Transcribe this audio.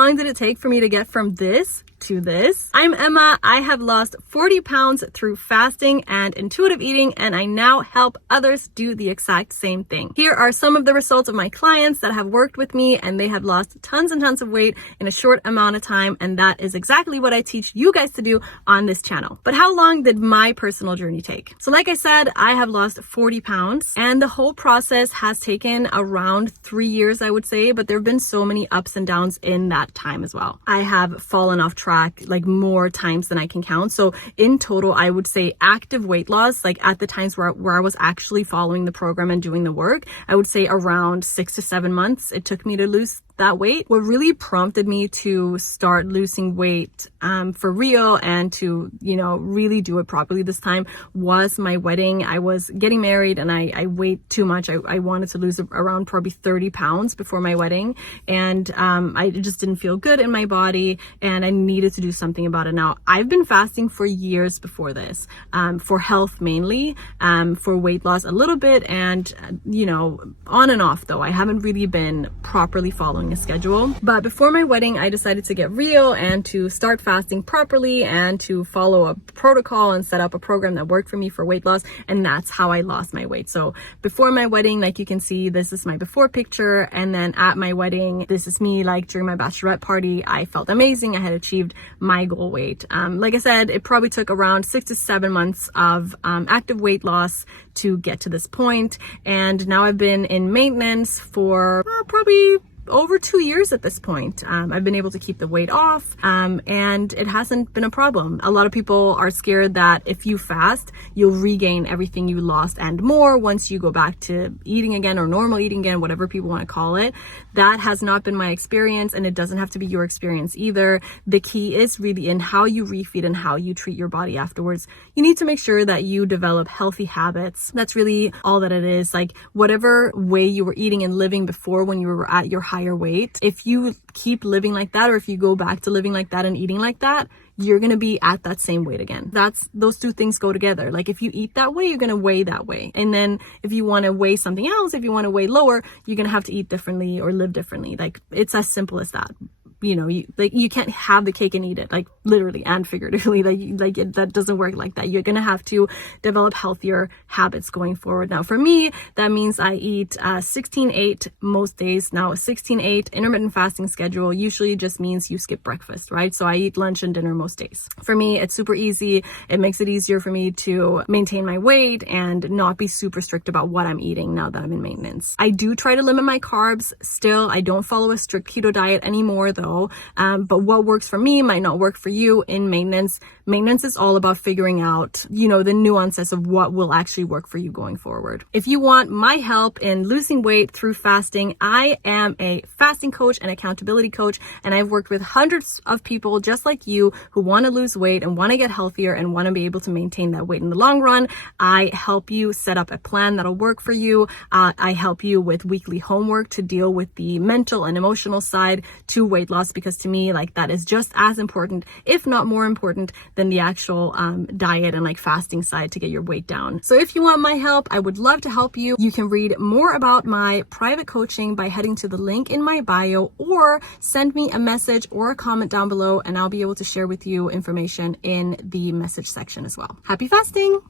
long did it take for me to get from this to this? I'm Emma. I have lost 40 pounds through fasting and intuitive eating, and I now help others do the exact same thing. Here are some of the results of my clients that have worked with me, and they have lost tons and tons of weight in a short amount of time, and that is exactly what I teach you guys to do on this channel. But how long did my personal journey take? So like I said, I have lost 40 pounds, and the whole process has taken around 3 years, I would say, but there have been so many ups and downs in that time as well. I have fallen off track like more times than I can count. So in total, I would say active weight loss, like at the times where I was actually following the program and doing the work, I would say around 6 to 7 months it took me to lose that weight. What really prompted me to start losing weight for real and to, really do it properly this time was my wedding. I was getting married and I weighed too much. I wanted to lose around probably 30 pounds before my wedding. And I just didn't feel good in my body and I needed to do something about it. Now, I've been fasting for years before this, for health mainly, for weight loss a little bit, and, on and off though. I haven't really been properly following a schedule. But before my wedding, I decided to get real and to start fasting properly and to follow a protocol and set up a program that worked for me for weight loss. And that's how I lost my weight. So before my wedding, like you can see, this is my before picture. And then at my wedding, this is me like during my bachelorette party. I felt amazing. I had achieved my goal weight. Like I said, it probably took around 6 to 7 months of active weight loss to get to this point. And now I've been in maintenance for probably over 2 years at this point. I've been able to keep the weight off, and it hasn't been a problem. A lot of people are scared that if you fast, you'll regain everything you lost and more once you go back to eating again or normal eating again, whatever people want to call it. That has not been my experience, and it doesn't have to be your experience either. The key is really in how you refeed and how you treat your body afterwards. You need to make sure that you develop healthy habits. That's really all that it is. Like whatever way you were eating and living before when you were at your higher weight, if you keep living like that, or if you go back to living like that and eating like that, you're going to be at that same weight again. Those two things go together. Like if you eat that way, you're going to weigh that way. And then if you want to weigh something else, if you want to weigh lower, you're going to have to eat differently or live differently. Like it's as simple as that. You can't have the cake and eat it, like literally and figuratively. That doesn't work like that. You're gonna have to develop healthier habits going forward. Now, for me, that means I eat 16-8 most days. Now, 16-8 intermittent fasting schedule usually just means you skip breakfast, right? So I eat lunch and dinner most days. For me, it's super easy. It makes it easier for me to maintain my weight and not be super strict about what I'm eating now that I'm in maintenance. I do try to limit my carbs still. I don't follow a strict keto diet anymore though. But what works for me might not work for you in maintenance. Maintenance is all about figuring out, the nuances of what will actually work for you going forward. If you want my help in losing weight through fasting, I am a fasting coach and accountability coach, and I've worked with hundreds of people just like you who want to lose weight and want to get healthier and want to be able to maintain that weight in the long run. I help you set up a plan that'll work for you. I help you with weekly homework to deal with the mental and emotional side to weight loss, because to me, like, that is just as important, if not more important, than the actual diet and like fasting side to get your weight down. So if you want my help, I would love to help you. You can read more about my private coaching by heading to the link in my bio, or send me a message or a comment down below, and I'll be able to share with you information in the message section as well. Happy fasting!